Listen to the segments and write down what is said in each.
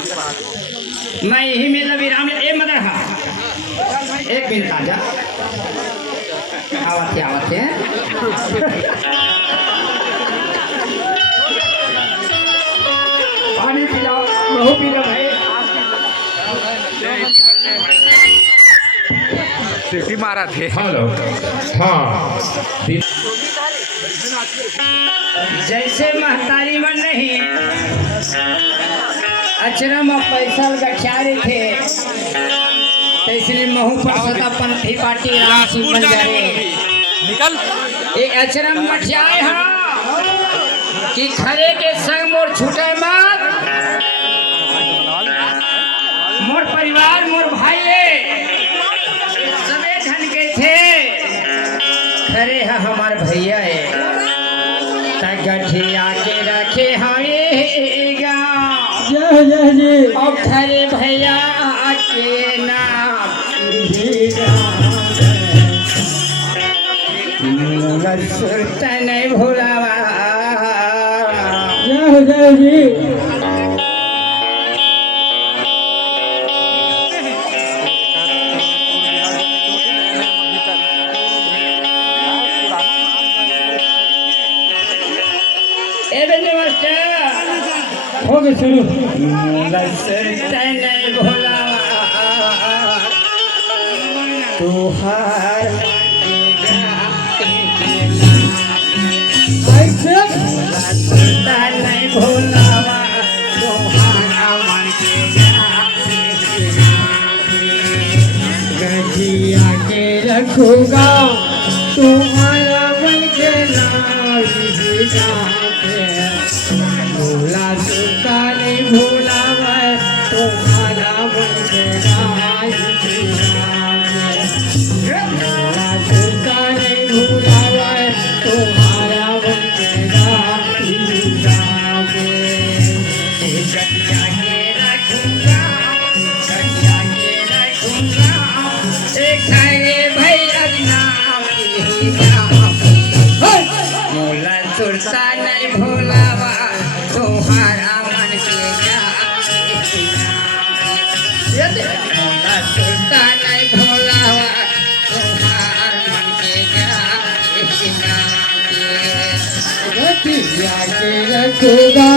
मैं यही में विराम ए मदर हाँ एक मिनट आजा आवत है पानी पिलाओ बहु पी लो भाई सिटी मारा थे हेलो हाँ जैसे महतारी मन नहीं अचरम पैसा गठियारे थे तो इसलिए महू पर सदा पंथी पार्टी राम सिंह बंजारे निकल ये अचरम मठियाए हाँ कि खरे के संग मोर छूटे मत मोर परिवार मोर भाई सबे धन के थे खरे है हमार भैया है गठिया के रखे हमें गाँव और खरे भैया के नाम नहीं भूलावा हो गए शुरू नहीं भोला तुहार नहीं भोला गठिया के रखूंगा तुम्हारा मन के नाम भोला सुता नहीं भोला मैं तुम्हारा मन के नाम भोला सुता नहीं भोला मैं तुम्हारा मन के नाम गठिया के रखूंगा गठिया के रखूंगा भैया नाम भोला सुरता नहीं भोलावा तुम्हारा मन के भोला सुरता नहीं भोलावा तुम्हारा मन के गठिया के रखूंगा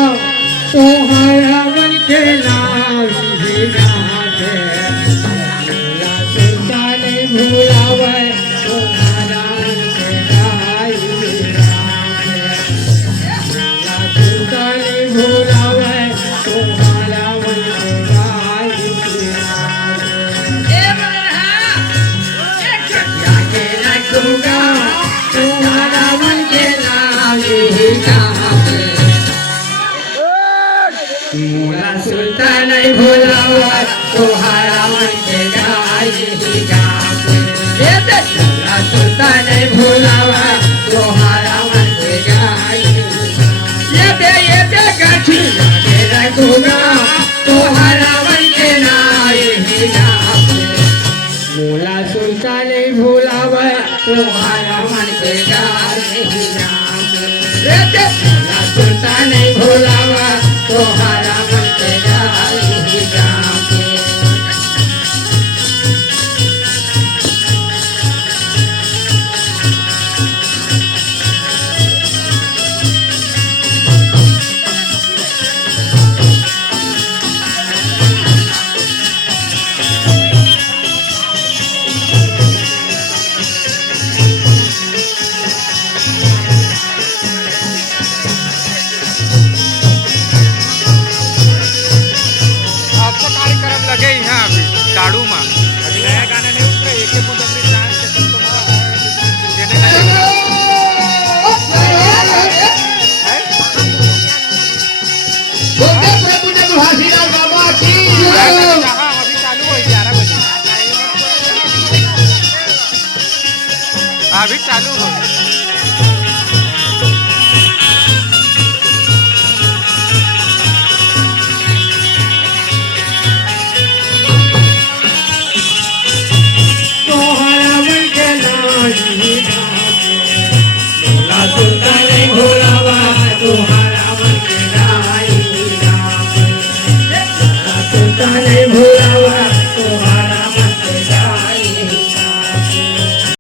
तुम्हारा मन के नाम भोला सुरता नहीं भोलावा तुम्हारा मन के भोलावा तुम्हारा मन के रखूंगा तुम्हारा मन के नाम भोला सुनता नहीं भोलावा तुम्हारा मन के भोला सुनता नहीं भोलावा तुम्हारा मन के गठिया के रखूंगा तुम्हारा मन के नाम भोला सुनता नहीं भोलावा तुम्हारा मन के भोला सुनता नहीं भोलावा तुम्हारा